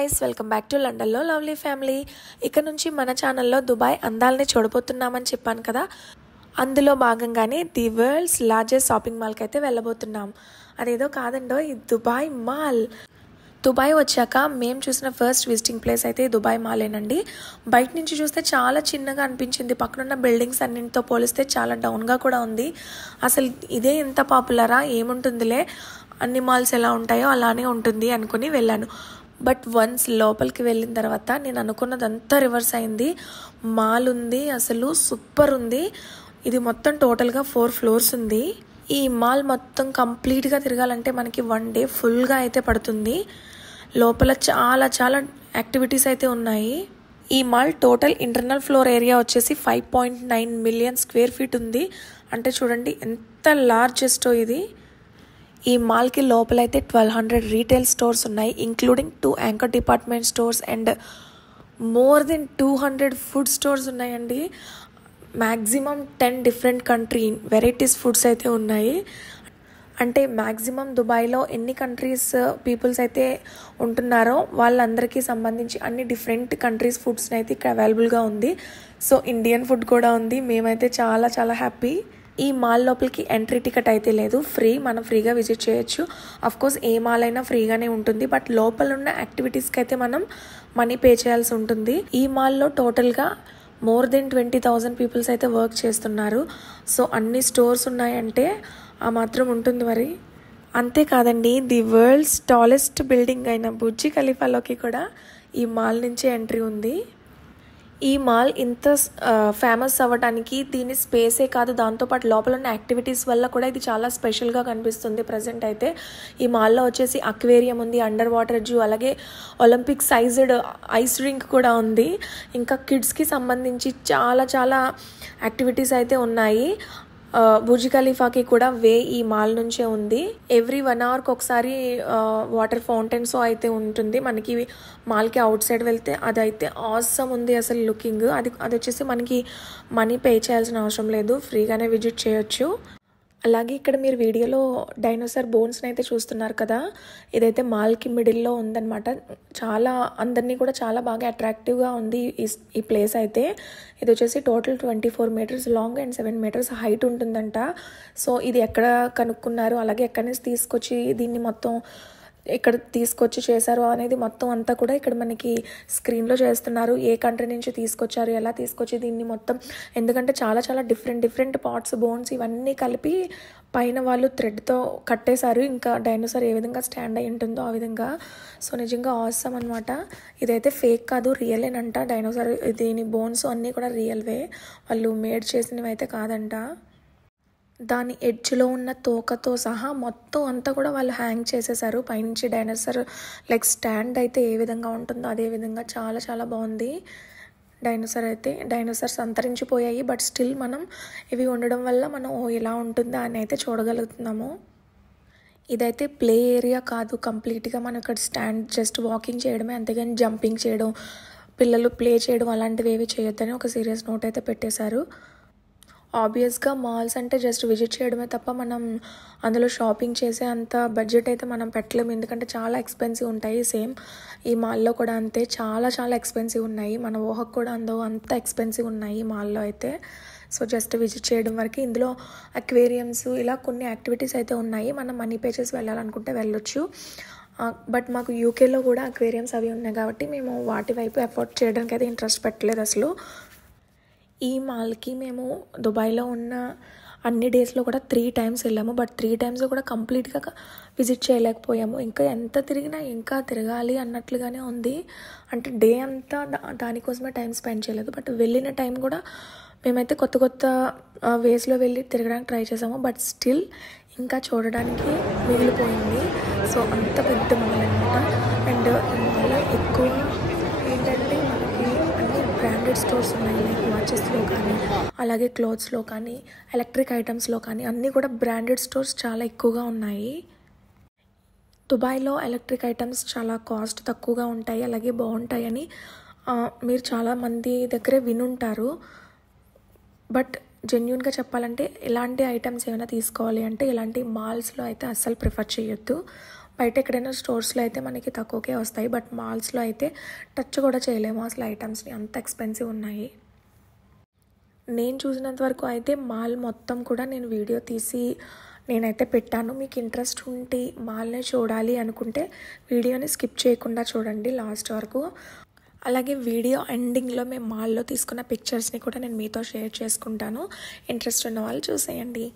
Guys, welcome back to లండన్లో lovely family. ఇక్కడ నుంచి మన ఛానల్లో దుబాయ్ అందాలని చూడబోతున్నామని చెప్పాను కదా. అందులో భాగంగానే ది వరల్డ్స్ లార్జెస్ట్ షాపింగ్ మాల్కి అయితే వెళ్ళబోతున్నాం. అదేదో కాదండో, ఈ దుబాయ్ మాల్. దుబాయ్ వచ్చాక మేము చూసిన ఫస్ట్ విజిటింగ్ ప్లేస్ అయితే దుబాయ్ మాలేనండి. బయట నుంచి చూస్తే చాలా చిన్నగా అనిపించింది. పక్కనున్న బిల్డింగ్స్ అన్నింటితో పోలిస్తే చాలా డౌన్గా కూడా ఉంది. అసలు ఇదే ఎంత పాపులరా, ఏముంటుందిలే, అన్ని మాల్స్ ఎలా ఉంటాయో అలానే ఉంటుంది అనుకుని వెళ్ళాను. బట్ వన్స్ లోపలికి వెళ్ళిన తర్వాత నేను అనుకున్నదంతా రివర్స్ అయింది. మాల్ ఉంది, అసలు సూపర్ ఉంది. ఇది మొత్తం టోటల్గా 4 ఫ్లోర్స్ ఉంది. ఈ మాల్ మొత్తం కంప్లీట్గా తిరగాలంటే మనకి 1 డే ఫుల్గా అయితే పడుతుంది. లోపల చాలా చాలా యాక్టివిటీస్ అయితే ఉన్నాయి. ఈ mall total internal floor area వచ్చేసి 5.9 మిలియన్ స్క్వేర్ ఫీట్ ఉంది. అంటే చూడండి ఎంత లార్జెస్టో ఇది. ఈ మాల్కి లోపలైతే 1200 రీటైల్ స్టోర్స్ ఉన్నాయి, including 2 anchor department stores and more than 200 food stores ఉన్నాయండి. Maximum 10 different country varieties foods అయితే ఉన్నాయి. అంటే మ్యాక్సిమం దుబాయ్లో ఎన్ని కంట్రీస్ పీపుల్స్ అయితే ఉంటున్నారో వాళ్ళందరికీ సంబంధించి అన్ని డిఫరెంట్ కంట్రీస్ ఫుడ్స్ని అయితే ఇక్కడ అవైలబుల్గా ఉంది. సో ఇండియన్ ఫుడ్ కూడా ఉంది. మేమైతే చాలా చాలా హ్యాపీ. ఈ మాల్ లోపలికి ఎంట్రీ టికెట్ అయితే లేదు, ఫ్రీ. మనం ఫ్రీగా విజిట్ చేయొచ్చు. అఫ్కోర్స్ ఏ మాల్ అయినా ఫ్రీగానే ఉంటుంది, బట్ లోపల ఉన్న యాక్టివిటీస్కి అయితే మనం మనీ పే చేయాల్సి ఉంటుంది. ఈ మాల్లో టోటల్గా మోర్ దెన్ 20,000 పీపుల్స్ అయితే వర్క్ చేస్తున్నారు. సో అన్ని స్టోర్స్ ఉన్నాయంటే ఆ మాత్రం ఉంటుంది మరి. అంతేకాదండి, ది వరల్డ్స్ టాలెస్ట్ బిల్డింగ్ అయిన బుర్జ్ ఖలీఫాలోకి కూడా ఈ మాల్ నుంచే ఎంట్రీ ఉంది. ఈ మాల్ ఇంత ఫేమస్ అవ్వడానికి దీని స్పేసే కాదు, దాంతోపాటు లోపల ఉన్న యాక్టివిటీస్ వల్ల కూడా ఇది చాలా స్పెషల్గా కనిపిస్తుంది. ప్రజెంట్ అయితే ఈ మాల్లో వచ్చేసి అక్వేరియం ఉంది, అండర్ వాటర్ జూ, అలాగే ఒలింపిక్ సైజ్డ్ ఐస్ రింక్ కూడా ఉంది. ఇంకా కిడ్స్కి సంబంధించి చాలా చాలా యాక్టివిటీస్ అయితే ఉన్నాయి. బుర్జ్ ఖలీఫాకి కూడా వే ఈ మాల్ నుంచే ఉంది. ఎవ్రీ 1 అవర్కి ఒకసారి వాటర్ ఫౌంటైన్స్ అయితే ఉంటుంది. మనకి మాల్కి అవుట్ సైడ్ వెళ్తే అదైతే ఆసమ్ ఉంది అసలు లుకింగ్. అది వచ్చేసి మనకి మనీ పే చేయాల్సిన అవసరం లేదు, ఫ్రీగానే విజిట్ చేయొచ్చు. అలాగే ఇక్కడ మీరు వీడియోలో డైనోసార్ బోన్స్ని అయితే చూస్తున్నారు కదా, ఇదైతే మాల్కి మిడిల్లో ఉందన్నమాట. చాలా అందరినీ కూడా చాలా బాగా అట్రాక్టివ్గా ఉంది ఈ ప్లేస్ అయితే. ఇది వచ్చేసి total 24 metres long and 7 metres height ఉంటుందంట. సో ఇది ఎక్కడ కనుక్కున్నారు, అలాగే ఎక్కడి నుంచి తీసుకొచ్చి దీన్ని మొత్తం ఇక్కడ తీసుకొచ్చి చేశారు అనేది మొత్తం అంతా కూడా ఇక్కడ మనకి స్క్రీన్లో చేస్తున్నారు. ఏ కంట్రీ నుంచి తీసుకొచ్చారు, ఎలా తీసుకొచ్చి దీన్ని మొత్తం, ఎందుకంటే చాలా చాలా డిఫరెంట్ పార్ట్స్, బోన్స్ ఇవన్నీ కలిపి పైన వాళ్ళు థ్రెడ్తో కట్టేశారు. ఇంకా డైనోసార్ ఏ విధంగా స్టాండ్ అయి ఉంటుందో ఆ విధంగా. సో నిజంగా ఆసమ్ అనమాట. ఇదైతే ఫేక్ కాదు, రియలేనంట. డైనోసార్ దీని బోన్స్ అన్నీ కూడా రియల్వే, వాళ్ళు మేడ్ చేసినవి అయితే కాదంట. దాని ఎడ్జ్లో ఉన్న తోకతో సహా మొత్తం అంతా కూడా వాళ్ళు హ్యాంగ్ చేసేసారు. పైనుంచి డైనోసార్ లైక్ స్టాండ్ అయితే ఏ విధంగా ఉంటుందో అదే విధంగా చాలా చాలా బాగుంది. డైనోసార్స్ అంతరించిపోయాయి, బట్ స్టిల్ మనం ఇవి ఉండడం వల్ల మనం ఎలా ఉంటుందా అని అయితే చూడగలుగుతున్నాము. ఇదైతే ప్లే ఏరియా కాదు, కంప్లీట్గా మనం ఇక్కడ స్టాండ్ జస్ట్ వాకింగ్ చేయడమే, అంతేగాని జంపింగ్ చేయడం, పిల్లలు ప్లే చేయడం అలాంటివి ఏవి చేయొద్దని ఒక సీరియస్ నోట్ అయితే పెట్టేశారు. ఆబ్వియస్గా మాల్స్ అంటే జస్ట్ విజిట్ చేయడమే తప్ప మనం అందులో షాపింగ్ చేసే అంత బడ్జెట్ అయితే మనం పెట్టలేము, ఎందుకంటే చాలా ఎక్స్పెన్సివ్ ఉంటాయి. సేమ్ ఈ మాల్లో కూడా అంతే, చాలా చాలా ఎక్స్పెన్సివ్ ఉన్నాయి. మన ఊహకు కూడా అంత ఎక్స్పెన్సివ్ ఉన్నాయి ఈ మాల్లో అయితే. సో జస్ట్ విజిట్ చేయడం వరకు. ఇందులో అక్వేరియమ్స్ ఇలా కొన్ని యాక్టివిటీస్ అయితే ఉన్నాయి. మనం మనీ పే చేసి వెళ్ళాలనుకుంటే వెళ్ళొచ్చు. బట్ మాకు యూకేలో కూడా అక్వేరియమ్స్ అవి ఉన్నాయి కాబట్టి మేము వాటి వైపు ఎఫర్ట్ చేయడానికి అయితే ఇంట్రెస్ట్ పెట్టలేదు అసలు. ఈ మాల్కి మేము దుబాయ్లో ఉన్న అన్ని డేస్లో కూడా 3 టైమ్స్ వెళ్ళాము, బట్ 3 టైమ్స్ కూడా కంప్లీట్గా విజిట్ చేయలేకపోయాము. ఇంకా ఎంత తిరిగినా ఇంకా తిరగాలి అన్నట్లుగానే ఉంది. అంటే డే అంతా దానికోసమే టైం స్పెండ్ చేయలేదు, బట్ వెళ్ళిన టైం కూడా మేమైతే కొత్త వేస్లో వెళ్ళి తిరగడానికి ట్రై చేసాము, బట్ స్టిల్ ఇంకా చూడడానికి మిగిలిపోయింది. సో అంత పెద్ద మాల్ అనమాట. అండ్ ఈ మాల్లో ఎక్కువ ఏంటంటే మనకి అన్ని బ్రాండెడ్ స్టోర్స్ ఉన్నాయి. లైక్ వాచెస్లో కానీ, అలాగే క్లోత్స్లో కానీ, ఎలక్ట్రిక్ ఐటమ్స్లో కానీ అన్నీ కూడా బ్రాండెడ్ స్టోర్స్ చాలా ఎక్కువగా ఉన్నాయి. దుబాయ్లో ఎలక్ట్రిక్ ఐటమ్స్ చాలా కాస్ట్ తక్కువగా ఉంటాయి, అలాగే బాగుంటాయని మీరు చాలామంది దగ్గరే వినుంటారు. బట్ జెన్యూన్గా చెప్పాలంటే ఇలాంటి ఐటమ్స్ ఏమైనా తీసుకోవాలి అంటే ఇలాంటి మాల్స్లో అయితే అస్సలు ప్రిఫర్ చేయొద్దు. బయట ఎక్కడైనా స్టోర్స్లో అయితే మనకి తక్కువకే వస్తాయి, బట్ మాల్స్లో అయితే టచ్ కూడా చేయలేము అసలు ఐటమ్స్ని, అంత ఎక్స్పెన్సివ్ ఉన్నాయి. నేను చూసినంత వరకు అయితే మాల్ మొత్తం కూడా నేను వీడియో తీసి నేనైతే పెట్టాను. మీకు ఇంట్రెస్ట్ ఉంటే మాల్ని చూడాలి అనుకుంటే వీడియోని స్కిప్ చేయకుండా చూడండి లాస్ట్ వరకు. అలాగే వీడియో ఎండింగ్లో మేము మాల్లో తీసుకున్న పిక్చర్స్ని కూడా నేను మీతో షేర్ చేసుకుంటాను. ఇంట్రెస్ట్ ఉన్న వాళ్ళు చూసేయండి.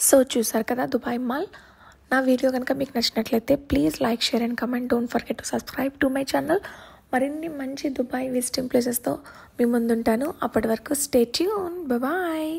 సో చూసారు కదా దుబాయ్ మాల్. నా వీడియో కనుక మీకు నచ్చినట్లయితే please like, share and comment. Don't forget to subscribe to my channel. మరిన్ని మంచి దుబాయ్ విజిటింగ్ ప్లేసెస్తో మీ ముందుంటాను. అప్పటి వరకు స్టే ట్యూన్. బాయ్.